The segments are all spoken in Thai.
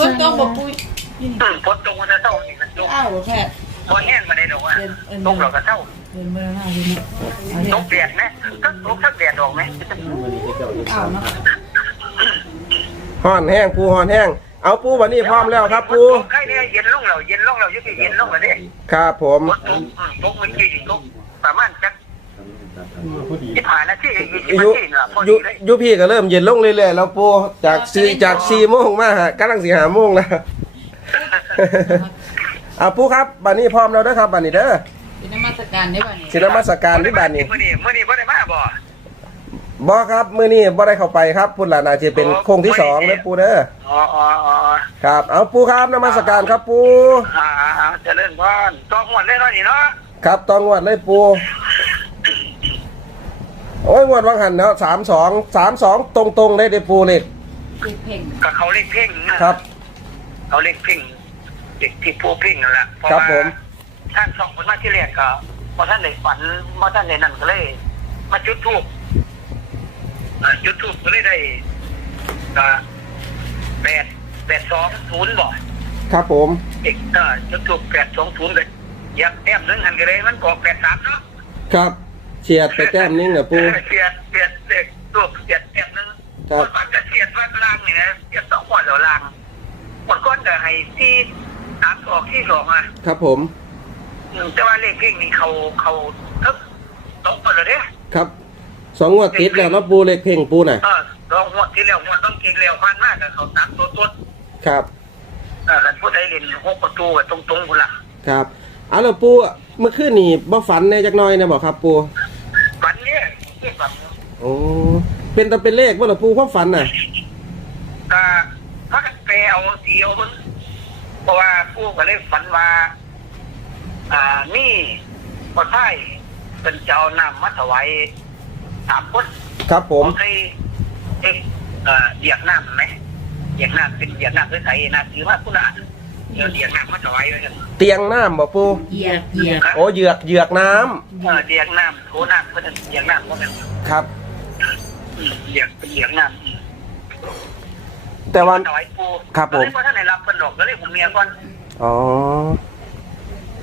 ฝนตกบ่ปุ้ยอืมฝนตกมันจะเศร้านี่มันตกอ้าวแค่พอแห้งมาได้ดอกว่าตกเราก็เศร้าเดินมาหน้าพี่เนี่ยเอาตเนี่ยกแดดไหมก็ตกสักแดดออกไหมอ้าวเนาะห่อนแห้งปูห่อนแห้งเอาปูวันนี้พร้อมแล้วครับปูใครเนี่ยเย็นลงเราเย็นลงเรายุติเย็นลงเราเด้ครับผมตกมตกมื่อกี้นี่ตกประมาณจัก ยี่ผ่านนาทียี่สิบยุนาทีน่ะพอยุดีเลยยุพี่ก็เริ่มเย็นลงเรื่อยๆแล้วปูจากสี่จากสี่โมงมาฮะกำลังสี่หาโมงแล้วเอาปูครับบันนี้พร้อมแล้วนะครับบันนี้เด้อเป็นนมัสการได้ป่ะนี่ศิลมัสการที่บันนี้มื่อนี้มื่อนี้บ่ได้มาบ่บอครับมื้อนี้บ่ได้เข้าไปครับพุ่นละนาจะเป็นโค้งที่สองเด้อปูเด้ออ๋ออ๋ออ๋อครับ เอาปูครับนมัสการครับปูอ่าอ่าอ่าเจริญพรต้องหมดเลยเนาะนี่เนาะครับตอนงวดเลยปู โอ้ยงวดวังหันเนาะสามสองสามสองตรงตรงๆเลยเด้อปูเลยเพ่งก็เขาเรียกเพ่งนะครับ เขาเรียกเพ่งเด็กที่ผู้เพ่งนั่นแหละเพาะครับว่าผม ท่านสองคนมาที่แรกก็พอท่านได้ฝันพอท่านได้นั่นก็เลย มาจุดทูบจุดทูบก็เลยได้ก็แปดแปดสองศูนย์บ่ครับผมเด็กก็จุดทูบแปดสองศูนย์เลยยักแต้มหนึงหันกันเลยมันก็แปดสามเนาะ ครับ เฉียดไปแก้มนิ่งเหรอปูเสียดเสียดเด็กทูบเสียดแต้มนึงครับมันจะเสียดว่าล่างเนี่นะเสียดสองคนแล้วล่างหมดก้อนก็ให้ที่สามออกที่สองอะ ครับผมแต่ว่าเลขเพ่งนี่เขาเขาทึบตกหมดเลยเนี่ยครับสองงวดติดแล้วนะปูเล็กเพ่งปูน่ะเออลองหัวดที่แล้วหัวดต้องเก่งเร็วพันมากกับเขาตามตัวต้นครับเออกันผู้ใดเล่นหกประตูกับตรงตรงๆคนละครับเอาล้วปูเมื่อคืนนี่บ่ฝันแน่จักน้อยนะบอกครับปู ฝันเนี่ยที่ฝัน โอ้เป็นแต่เป็นเลขบ่ล่ะปูความฝันน่ะก็พักแปลเอาสีเอาเบิ่งเพราะว่าผู้ก็เลยฝันว่า อ่านี่พอใช่เป็นเจ้านำมาถวายสามคนครับผมเคยเอ็กเอ่อเหยียกน้ำไหมเหยียกน้ำเป็นเหยียกน้ำใสๆนะถือว่าคุณอาเดี๋ยวเหยียกน้ำมาถวายไว้กันเตียงน้ำบ่ปูเหยียบเหยียบโอ้เหยือกเหยือกน้ำเออเหยียกน้ำโถน้ำก็จะเหยียกน้ำก็เป็นครับอืม เหยียกเป็นเหยียกน้ำแต่ว่าถวายปูครับผมก็เลยว่าท่านไหนรับเป็นดอกก็เลยผมเมียก่อนอ๋อ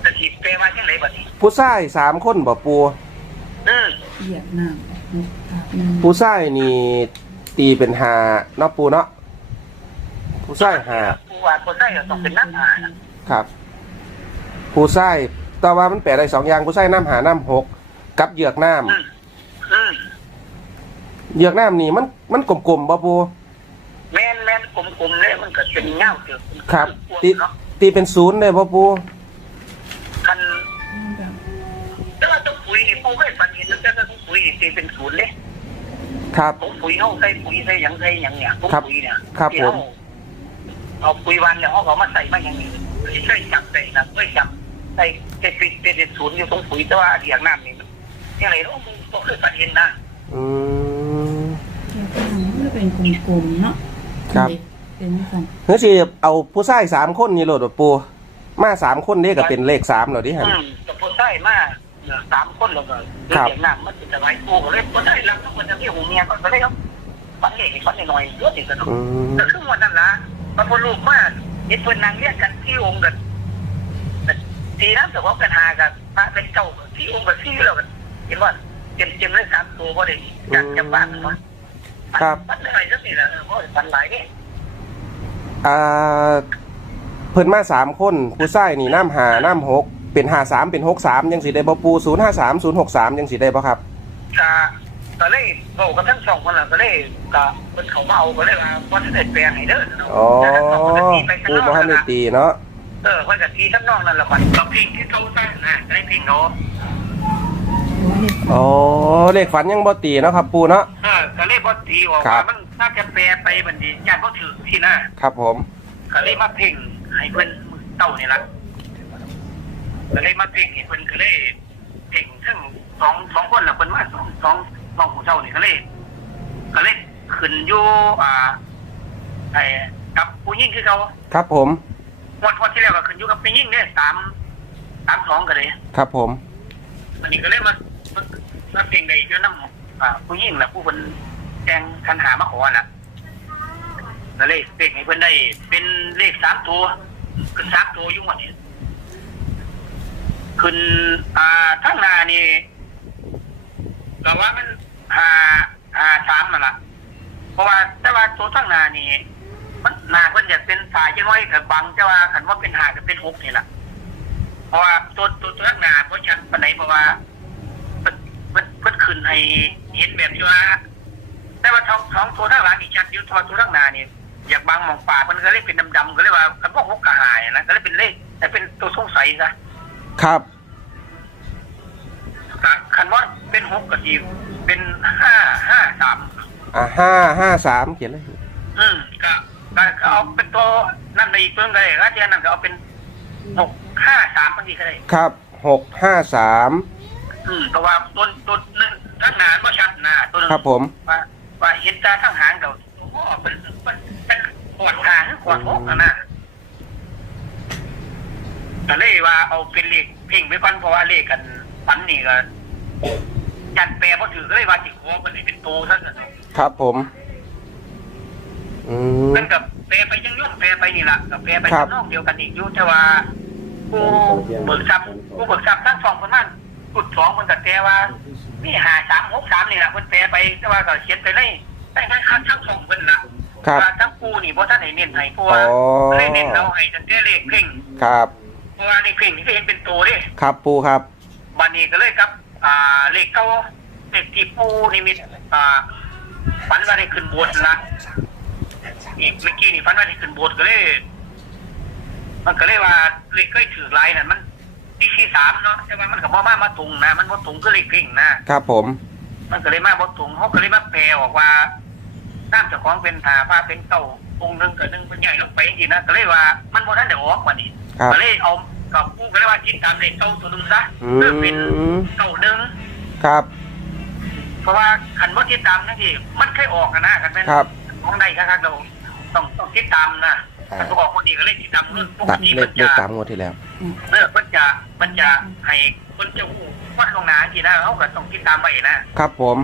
จะถีบเปรมาที่ไหนบัดนี้ผู้ชายสามคนบ่ปูอืมเหยียบน้ำผู้ชายนี่ตีเป็นหาเนาะปูเนาะผู้ชายหาปูว่าปูใส่ก็ต้องเป็นน้ำหาน่ะครับ ผู้ชายแต่ว่ามันแปลได้สองอย่างผู้ชายน้ำหาน้ำหกกับเหยือกน้อืมอืมำ เหยือกน้ำนี่มันมันกลมๆบ่ปูแม่นแม่นกลมๆเลยมันก็เป็นเงาเกี่ยวครับ ตีตีตีเป็นศูนย์เลยบ่ปูคันแต่ว่าต้องปุ๋ยนี่ปูเคยฝันเห็นตั้งแต่ต้องปุ๋ยนี่ตีเป็นศูนย์เลยครับ ผมปุ๋ยเขาใส่ปุ๋ยใส่หยังใส่หยังเนี่ยผมครับปุ๋ยเนี่ยครับที่ผมเขาเอาปุ๋ยวันเนี่ยเขาก็มาใส่มาอย่างนี้ใส่จับใส่นะไม่จับใส่เจ็ดปิดเจ็ดศูนย์อยู่ตรงปุ๋ยแต่ว่าเดียงน้ำนี่ยังไงเนาะมึงก็เคยฝันเห็นนะ อืมมัน เป็นกลมๆเนาะครับ เป็นสั่นเฮ้ยสิเอาผู้ชายสามคนนี่โหลดบ่ปูมาสามคนนี่ก็เป็นเลขสามเหรอดิฮะอืมแต่พอใส่มาเนี่ยสามคนแล้วก็เดีครับยงน้ำมันจะไหลปูก็เลยพอได้แล้วมันจะมีหูเมียก็เลยครับฝันเห็นฝันหน่อยๆเยอะจริงกันอืมก็คือวันนั้นละพอพอลูกมาเห็นเพิ่นนางเรียกกันที่องค์กันทีนั้นแต่ว่ากันหากันพระเป็นเจ้าที่องค์กันที่เรากันเห็นว่าเต็มเต็มเลยสามตัวพอได้จากจากบ้านเนาะ ครับมันอะไรสักนี่แหละเพราะมันหลายนี่อ่าเพิ่นมาสามคนผู้ชายนี่น้ำหาน้ำหกเป็นหาสามเป็นหกสามยังสิได้บ่ปูศูนย์ห้าสามศูนย์หกสามยังสิได้บ่ครับ ก็ก็เลยโอ้กันทั้งสองคนละก็เลยก็เป็นเขามาเอาก็เลยว่าวันที่ได้แปลงให้เด้ออ๋อแต่ทั้งสองคนก็ตีไปข้างปูนอกบ่ทันได้นะตีเนาะเออคนกับตีทั้งนอกนั่นแหละมันกับพิงที่เขาสร้างนะได้พิงเขาอ๋อเลขฝันยังบ่ตีเนาะครับปูเนาะเออ ก็เลยบอตีออกครัว่าบมันน่าจะแปลไปบันดีญาติเขาถือที่หน้าครับผม ก็เลยมาเพ่งให้เพิ่นเต่านี่ละก็เลยมาเพ่งให้เพิ่นก็เลยเพ่งซึ่งสองสองคนละเพิ่นมาสองสองสองของเจ้านี่ก็เลยก็เลยขึ้นอยู่อ่าไอ้กับผู้หญิงคือเขาครับผมวันวันที่แล้วก็ขึ้นอยู่กับผู้หญิงเนี่ยสามสามสองก็เลย ครับผมวันนี้ก็เลยมามามาเพ่งได้อยู่น้ำ อ่าผู้หญิงนะผู้คนแจ้งคันหามาขอน่ะก็เลยเพ่งให้เพิ่นได้ เป็นเลขสามตัวขึ้นสามตัวอยุ่งวันนี้ขึ้นอ่าทั้งหนานี่ก็ว่ามันหาหาสามนั่นล่ะ เพราะว่าแต่ว่าตัวทั้งหนานี่มันหนาเพิ่นอยากเป็นสายยังไงกับบังแต่ว่าคันว่าเป็นหาก็เป็นหกนี่แหละเพราะว่าตัวตัวตัวทั้งหนาเพราะฉันปานไหนเพราะว่าเพิ่นเพิ่นเพิ่น ขึ้นให้เห็นแบบที่ว่า แต่ว่าท้องท้องตัวทั้งหลังอีกชัดอยู่ตัวตัวทั้งหนานี่อยากบังมองป่ามันก็เลยเป็นดำๆก็เลยว่าคันว่าหกกระหายนะก็เลยเป็นเลขแต่เป็นตัวสงสัยซะครับคันว่าเป็นหกกระดีเป็นห้าห้าสามอ่าห้าห้าสามเขียนเลยอืมก็ก็ก็เอาเป็นตัวนั่นไปอีกตัวหนึงก็ได้แล้วที่นั่นก็เอาเป็นหกห้าสามบางทีก็ได้ครับหกห้าสาม อืมเพราะว่าต้นต้นนึงทั้งหนานก็ชัดหนาตัวหนึงครับผม ว่าว่าเห็นตาทั้งหางเราโอ้โหเป็นเป็นเป็นขวดหางขวดหกอะนะก็เลยว่าเอาเป็นเลขเพ่งไปก่อนเพราะว่าเลขกันปันนี่ก็จัดแปลพอถือก็เลยว่าจิโคมันนี่เป็นตัวซะเถอะครับผม อืม มันกับแปลไปยังย่อมแปลไปนี่แหละกับแปลไปครับทำนองเดียวกันอีกอยู่แต่ว่าผู้เบิกทรัพย์ผู้เบิกทรัพย์ทั้งสองคนนั้น กุดสองคนกับแปลว่ามีหาสามหกสามนี่แหละคนแปลไปแต่ว่าก็เขียนไปเลยแต่ทั้งทั้งทั้งสองคนละครับว่าทั้งกูนี่เพราะท่านไหนเน้นให้เพราะว่าอ๋อ เลยเน้นเราให้ตั้งแต่เลขเพ่งครับ เพราะว่าเลขเพ่งนี่ก็เห็นเป็นตัวเดิครับปูครับ บันนี้ก็เลยครับ อ่าเลขเก้าเลขที่ปูนิมิตอ่าฝันว่าได้ขึ้นโบสถ์ละนี่เมื่อกี้นี่ฝันว่าได้ขึ้นโบสถ์ก็เลย มันก็เลยว่าเลขเคยถือลายนั่นมัน ที่ที่สามเนาะแต่ว่ามันกับบ่มามาตรงนะ มันบ่ตรงก็เลขเพ่งนะครับผม มันก็เลยมาบ่ตรงเขาก็เลยมาแปลออกว่าตามเจ้าของเป็นหาผ้าเป็นเก้าองค์หนึงกับหนึงเป็นใหญ่ลงไปจริงๆนะก็เลยว่ามันบ่ทันได้ออกวันนี้ครับ ก็เลยเอากับผู้ก็เลยว่าคิดตามเลขเก้าตัวหนึงซะอืเพื่อเป็นมเก้าหนึ่งครับ เพราะว่าขันว่าติดตามนั่นที่มันเคยออกอะนะขันเป็นครับ ของใดครับเราต้องต้องติดตามนะขันออกคนดีก็เลยติดตามเรื่องปกตัดติเลมัขนเลจะขตามงวดที่แล้วเออมัน จะมันจะให้คนเจ้าหูวัดลงนาทีนะเขาก็ต้องติดตามไปนะครับผม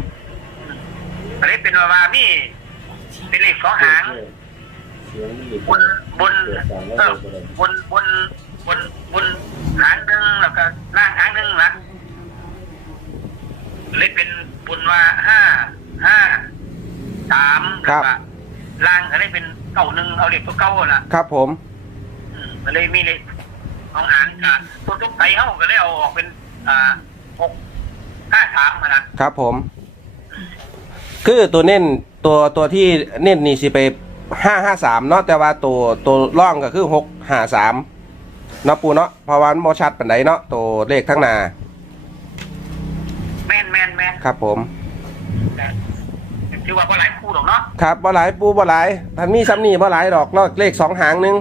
ก็เลยเป็นว่าว่ามีเป็นเลขสองหางบนบนเออบนบนบนบนหางหนึ่งแล้วก็ล่างหางหนึ่งละเลยเป็นบนว่าห้าห้าสามแล้วก็ล่างก็เลยเป็นเก้าหนึ่งเอาเลขตัวเก้าละครับผมอืมก็เลยมีเลข ของหางกับตัวทุกไทยเขาก็เลยเอาออกเป็นอ่าหกห้าสามมาละครับผม คือตัวเน้นตัวตัวที่เน้นนี่สิไปห้าห้าสามเนาะแต่ว่าตัวตัวร่องก็คือหกห้าสามเนาะปูเนาะเพราะว่ามันโมชัดปันไดเนาะตัวเลขทั้งหนาแม่นแม่นแม่นครับผมถือว่าพอหลายคู่หรอกเนาะครับบ่หลายปูบ่หลายท่านมีซ้ำนี่บ่หลายดอกเนาะเลขสองหางหนึง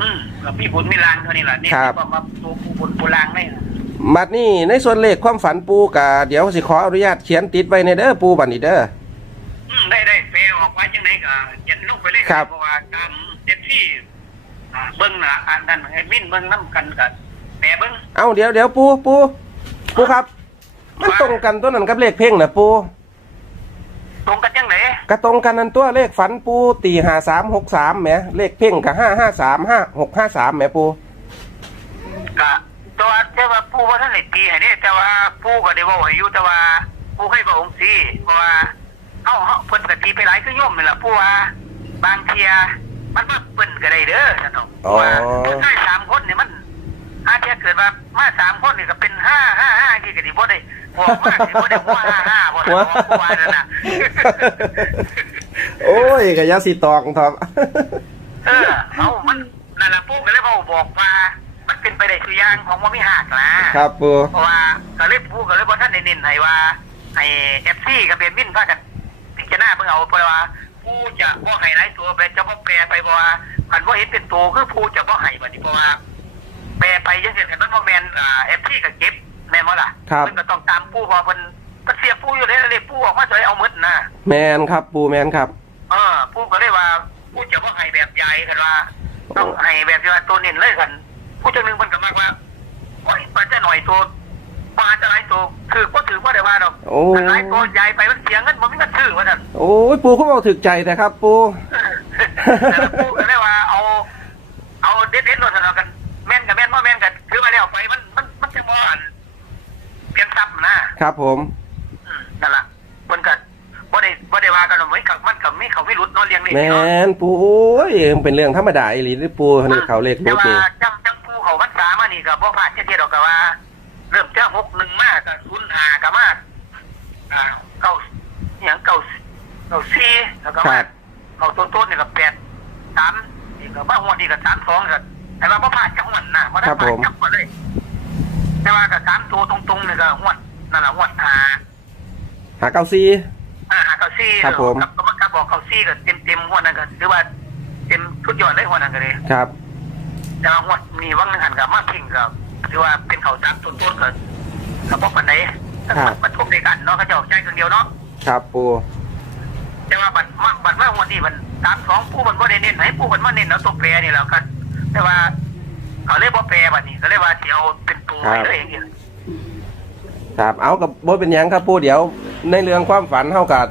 อืมกับพี่บุญมีลางเท่านี้แหละนี่ครับว่ามาตัวผู้บุญผู้ลางนี่บัดนี้ในส่วนเลขความฝันปูกะเดี๋ยวสิขออนุญาตเขียนติดไว้ในเด้อปูบัดนี้เด้อ อืมได้ได้เฟลออกไว้จังไหนก็เขียนลงไปเลยครับ เพราะว่าตามเด็ที่อ่าเบิ้งนะอันนั้นไอ้มินเบิ้งน้ำกันกับแม่เบิ้งเอาเดี๋ยวเดี๋ยวปูปูปูครับ มันตรงกันตัวนั้นกับเลขเพ่งนะปูตรงกันจังไหน กระตรงกันนั่นตัวเลขฝันปูตีหาสามหกสามแหมเลขเพ่งกับห้าห้าสามห้าหกห้าสามแหมปูกะแต่ว่าแต่ว่าผู้ว่าท่านไหนตีให้เด้แต่ว่าผู้ก็ได้บอกให้อยู่แต่ว่าผู้ให้บอกองค์สีเพราะว่าเอ้าเฮาเพิ่นก็ตีไปหลายคือโยมนี่แหละผู้ว่าบางเทียมันบ่เปิ้นก็ได้เด้อท่านเนาะเพราะว่าผู้ชายสามคนนี่มันอาเทียเกิดว่ามาสามคนนี่ก็เป็นห้าห้าห้าที่ก็สิบ่ได้ บอกว่าสิบ่ได้หัวห้าห้าบ่ได้บอกผู้ว่านั่นน่ะโอ้ยกะยาสีตองทอมเออเอามันนั่นแหละผู้ก็เลยบอกบอกว่า มันเป็นไปได้ทุกอย่างของว่ามีหักนะครับปูเพราะว่าก็เลยผู้ก็เลยบอกท่านได้เน้นให้ว่าให้เอฟซีกับเบนวินพากันพิจารณาเพิ่งเอาเพราะว่าผู้จะบ่ให้หลายตัวไปจะบ่แปรไปเพราะว่าคันว่าเห็นเป็นตัวคือผู้จะบ่ให้บัดนี้เพราะว่าแปรไปยังเห็นมันบ่แม่นอ่าเอฟซีก็เก็บ แม่นบ่ล่ะครับ มันก็ต้องตามผู้เพราะว่าเพิ่นเพิ่นเสียผู้อยู่เลยเลยผู้ออกมาจะให้เอาหมดนะแมนครับ ปูแมนครับ เออผู้ก็เลยว่าผู้จะว่าให้แบบใหญ่กันว่า ต้องให้แบบที่ว่าตัวเน้นเลยกันผู้จังหนึ่งมันก็มากว่าโอ้ยมันจะหน่อยตัวปลาจะหลายตัวคือก็ถือว่าได้ว่าดอกโอ้แต่หลายตัวใหญ่ไปมันเสียเงินมันไม่เงินซื้อว่าท่านโอ้ยปูเขาบอกถึกใจแต่ครับ ปู แต่ละปูก็ได้ว่าเอา เอาเด็ดเด็ดๆร ครับผม อืมนั่นแหละคนกันบ่ได้บ่ได้ว่ากันหรอกเหมือนกับมันกับมีเขาไม่รุดเนอนเลี้ยงนี่แมเนาะนปูโอ้ยมันเป็นเรื่องธรรมดาอีหลีที่ปูนี่เขาเล็กแต่รู้ว่าจริงจังจังปูเขาพรรษามานี่กับบ่พลาดเช่นเดียวกับว่า เริ่มจะหกหนึ่งมากกับศูนย์ห้ากับมากอ่าเก้าอหย่างเก้าเก้าสี่แล้วก็คมา รับเขาต้นต้นนี่กับแปดสามนี่ก็บ้าหัวดีกับสามสองกับแต่ว่าบ่พลาดจังหวัดนะบ่ได้พลาดจังหวัดเลย แต่ว่ากับสามตัวตรงๆนี่ก็หวด นั่นแหละหวดหาหาเก้าซีอ่าหาเก้าซี่ครับผม กับกรรมการบอกเก้าซี่ก็เต็มเต็มๆหวดนั่นก็ถือว่าเต็มทุกยอดเลยหวดนั่นก็เลยครับ แต่ว่าหวดมีว่างนึงหันกับมาพิงกับถือว่าเป็นเขาสามต้นต้นก็กระบอกปันไหนแต่ว่ามันทุกในกันเนาะเขาจะออกใจคนเดียวเนาะครับปูแต่ว่าบัตรมาบัตรมาหวดนี่มันสามสองผู้มันว่าได้เน้นให้ผู้มันมาเน้นเอาตัวแปรนี่แหล้วกันแต่ว่าเขาเรียกว่าแปรบัตรนี่เขาเรียกว่าเดี๋ยวเป็นตัวไปเลยอย่างเงี้ย ครับเอากับบเป็นหยังครับปูเดี๋ยวในเรื่องความฝันเท่ากับ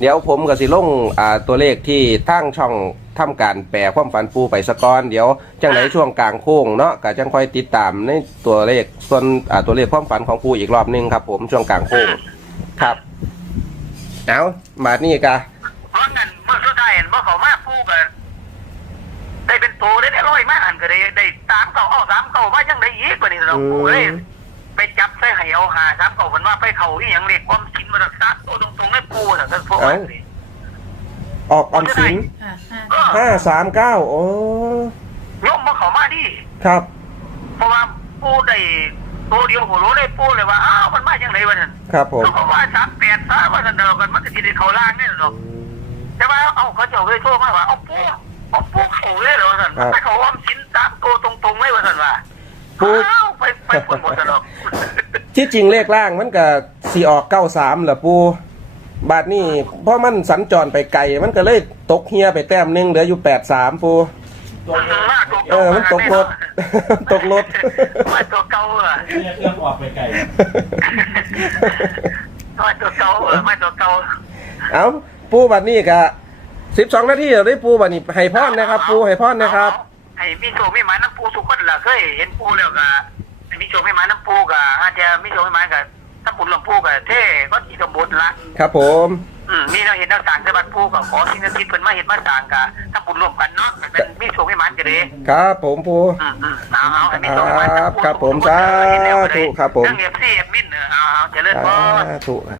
เดี๋ยวผมกับสิลงอ่าตัวเลขที่ทั้งช่องทำการแปลความฝันปูไปสกอนเดี๋ยวจังไหนช่วงกลางโค้งเนาะก็จังค่อยติดตามในตัวเลขส่วนอ่าตัวเลขความฝันของปูอีกรอบหนึงครับ ผมช่วงกลางโค้งครับเอามานี่กะเพราะงั้นเมื่อสุดท้ายเห็นว่าเขามาปูกันได้เป็นตัวได้ได้ร้อยมากอันก็ได้ได้สามเก่าเอาสามเก่าว่ายังได้อีกกว่านี้เราปูเลย ไปจับใส่ให้เอาหาสามเก่ามันว่าไปเขาอีหยังเรียกความชินมารักษาตัวตรงๆให้ปูแต่ท่านพวกนั้นสิออกออมสินค่ะห้าห้าสามเก้าโอ้ยกมาเขามาดิครับ เพราะว่าปูได้ตัวเดียวหัวรู้ได้ปูเลยว่าอ้าวมันมาอย่างไรวะนั่นครับผม เขาว่าสามแปดซะว่าท่านเดียวกันมันจะกินเขาล่างนี่หรอกแต่ว่าเอาเขาจะเอาไปโทษมาว่าเอาปูเอาปูเขาเลยเหรอท่านครับ ไปเขาว่าชิ้นสามตัวตรงๆไม่ว่าท่านว่า ปูอ้าวไปไปปนหมดท่านหรอกที่จริงเลขล่างมันก็สีออกเก้าสามแหละปูบาทนี่เพราะมันสัญจรไปไกลมันก็เลยตกเฮียไปแต้มหนึงเหลืออยู่แปดสามปูเออมันตกรถ ตกรถมันตัวเก่าเหรอเนี่ยเครื่องออกไปไกลมันตัวเก่าเหรอมันตัวเก่าเอาปูบัดนี้ก็สิบสองนาทีเราได้ปูบัดนี้ให้พรนะครับ ปูให้พรนะครับ ไอ้มิโซไม่หมาน้ำปูทุกคน ล่ะเคยเห็นปูแล้วก็ไอ้มิโซไม่หมาน้ำปูกับอาจจะมิโซไม่หมากับถ้าปุ่นลำปูกับเท่ก็จีสมบูรณ์ละครับผมอืมมีเราเห็นนักต่างจังหวัดปูกับขอสิ่งศักดิ์สิทธิ์เพิ่นมาเห็นมาต่างกับถ้าปุ่นรวมกันเนาะเป็นมิโซไม่หมาจะเด้ครับผมปูอืมอืมเอาเอาให้มิโซไม่หมาครับน้ำปูครับผมทุกนเห็นแล้วสาธุครับผมเรื่องเอฟซีเอฟมินเออเอาเอาเจริญพรถูก